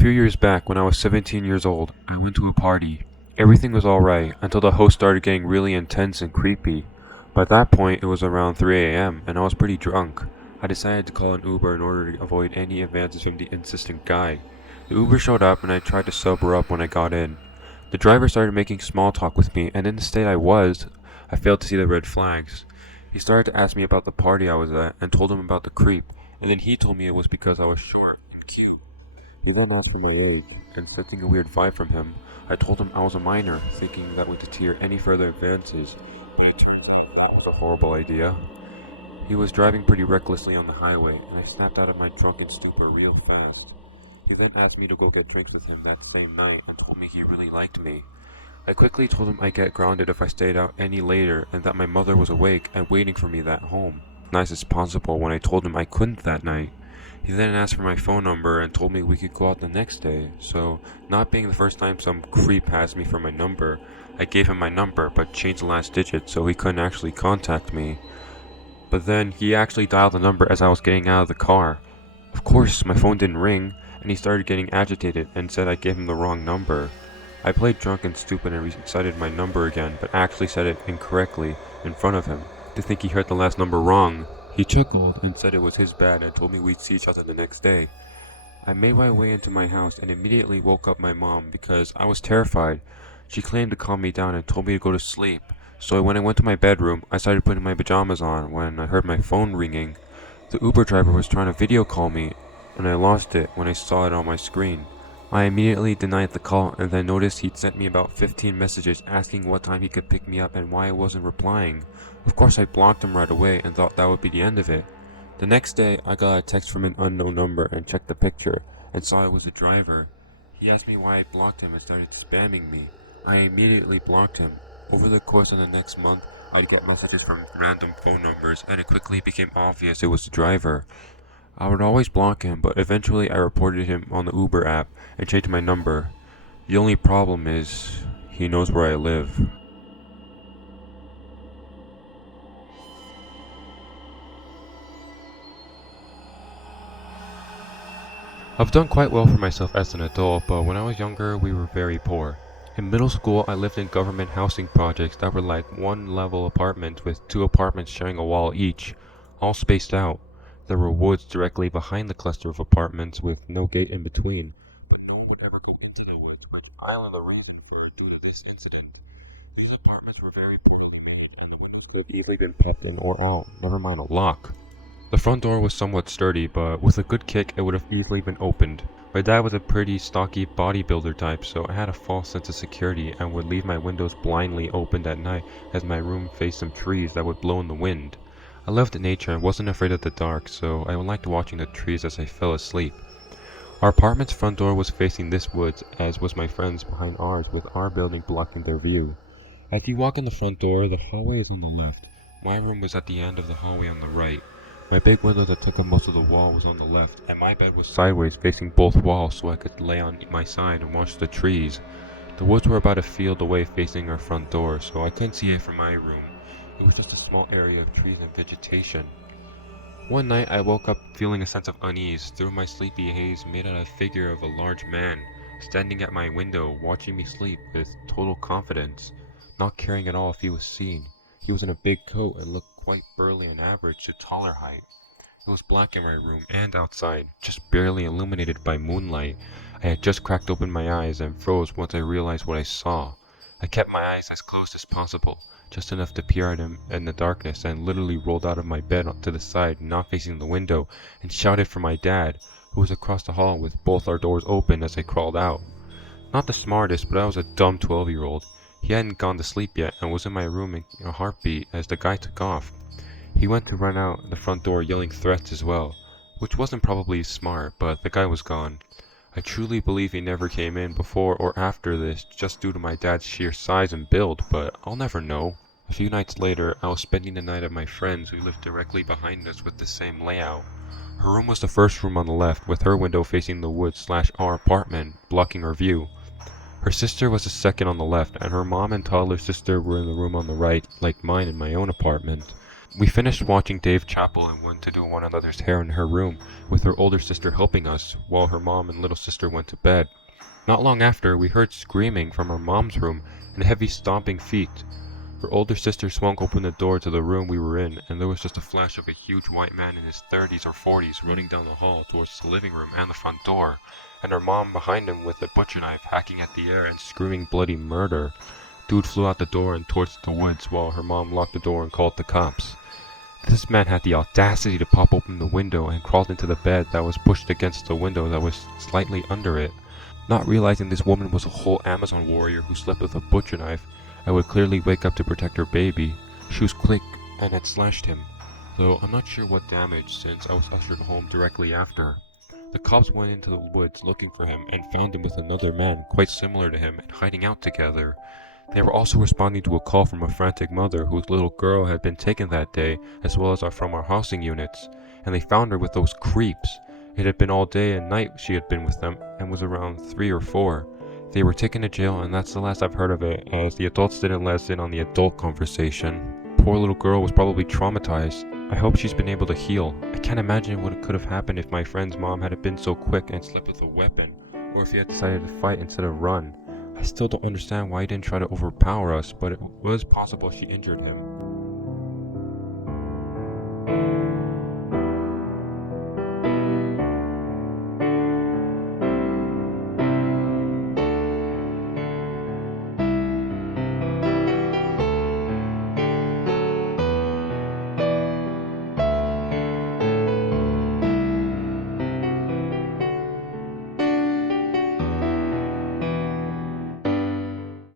few years back, when I was 17 years old, I went to a party. Everything was alright until the host started getting really intense and creepy. By that point, it was around 3 a.m., and I was pretty drunk. I decided to call an Uber in order to avoid any advances from the insistent guy. The Uber showed up, and I tried to sober up when I got in. The driver started making small talk with me, and in the state I failed to see the red flags. He started to ask me about the party I was at, and told him about the creep, and then he told me it was because I was short and cute. He then asked for my age, and sensing a weird vibe from him, I told him I was a minor, thinking that would deter any further advances, but it turned out a horrible idea. He was driving pretty recklessly on the highway, and I snapped out of my drunken stupor real fast. He then asked me to go get drinks with him that same night, and told me he really liked me. I quickly told him I'd get grounded if I stayed out any later, and that my mother was awake and waiting for me at home. Nice as possible when I told him I couldn't that night. He then asked for my phone number and told me we could go out the next day, so not being the first time some creep asked me for my number, I gave him my number but changed the last digit so he couldn't actually contact me. But then he actually dialed the number as I was getting out of the car. Of course, my phone didn't ring, and he started getting agitated and said I gave him the wrong number. I played drunk and stupid and recited my number again, but actually said it incorrectly in front of him, to think he heard the last number wrong. He chuckled and said it was his bad and told me we'd see each other the next day. I made my way into my house and immediately woke up my mom because I was terrified. She claimed to calm me down and told me to go to sleep. So when I went to my bedroom, I started putting my pajamas on when I heard my phone ringing. The Uber driver was trying to video call me, and I lost it when I saw it on my screen. I immediately denied the call and then noticed he'd sent me about 15 messages asking what time he could pick me up and why I wasn't replying. Of course I blocked him right away and thought that would be the end of it. The next day I got a text from an unknown number and checked the picture and saw it was the driver. He asked me why I blocked him and started spamming me. I immediately blocked him. Over the course of the next month, I'd get messages from random phone numbers and it quickly became obvious it was the driver. I would always block him, but eventually I reported him on the Uber app and changed my number. The only problem is, he knows where I live. I've done quite well for myself as an adult, but when I was younger, we were very poor. In middle school, I lived in government housing projects that were like one-level apartments with two apartments sharing a wall each, all spaced out. There were woods directly behind the cluster of apartments with no gate in between, but no one would ever go into the woods, which I learned the reason for due to this incident. These apartments were very poor and could have easily been popped in or out, never mind a lock. The front door was somewhat sturdy, but with a good kick it would have easily been opened. My dad was a pretty stocky bodybuilder type, so I had a false sense of security and would leave my windows blindly opened at night as my room faced some trees that would blow in the wind. I loved nature and wasn't afraid of the dark, so I liked watching the trees as I fell asleep. Our apartment's front door was facing this woods, as was my friend's behind ours, with our building blocking their view. As you walk in the front door, the hallway is on the left. My room was at the end of the hallway on the right. My big window that took up most of the wall was on the left, and my bed was sideways facing both walls so I could lay on my side and watch the trees. The woods were about a field away facing our front door, so I couldn't see it from my room. It was just a small area of trees and vegetation. One night I woke up feeling a sense of unease. Through my sleepy haze made out a figure of a large man, standing at my window watching me sleep with total confidence, not caring at all if he was seen. He was in a big coat and looked quite burly and average to taller height. It was black in my room and outside, just barely illuminated by moonlight. I had just cracked open my eyes and froze once I realized what I saw. I kept my eyes as closed as possible, just enough to peer at him in the darkness, and literally rolled out of my bed to the side, not facing the window, and shouted for my dad, who was across the hall with both our doors open as I crawled out. Not the smartest, but I was a dumb 12-year-old. He hadn't gone to sleep yet and was in my room in a heartbeat as the guy took off. He went to run out the front door yelling threats as well, which wasn't probably smart, but the guy was gone. I truly believe he never came in before or after this just due to my dad's sheer size and build, but I'll never know. A few nights later, I was spending the night at my friend's who lived directly behind us with the same layout. Her room was the first room on the left, with her window facing the woods/our apartment, blocking our view. Her sister was the second on the left, and her mom and toddler sister were in the room on the right, like mine in my own apartment. We finished watching Dave Chappell and went to do one another's hair in her room, with her older sister helping us, while her mom and little sister went to bed. Not long after, we heard screaming from her mom's room and heavy stomping feet. Her older sister swung open the door to the room we were in, and there was just a flash of a huge white man in his 30s or 40s running down the hall towards the living room and the front door, and her mom behind him with a butcher knife hacking at the air and screaming bloody murder. Dude flew out the door and towards the woods while her mom locked the door and called the cops. This man had the audacity to pop open the window and crawled into the bed that was pushed against the window that was slightly under it. Not realizing this woman was a whole Amazon warrior who slept with a butcher knife and would clearly wake up to protect her baby, she was quick and had slashed him, though I'm not sure what damage since I was ushered home directly after. The cops went into the woods looking for him and found him with another man quite similar to him and hiding out together. They were also responding to a call from a frantic mother whose little girl had been taken that day, as well as from our housing units, and they found her with those creeps. It had been all day and night she had been with them, and was around 3 or 4. They were taken to jail, and that's the last I've heard of it, as the adults didn't let us in on the adult conversation. Poor little girl was probably traumatized. I hope she's been able to heal. I can't imagine what could have happened if my friend's mom hadn't been so quick and slept with a weapon, or if he had decided to fight instead of run. I still don't understand why he didn't try to overpower us, but it was possible she injured him.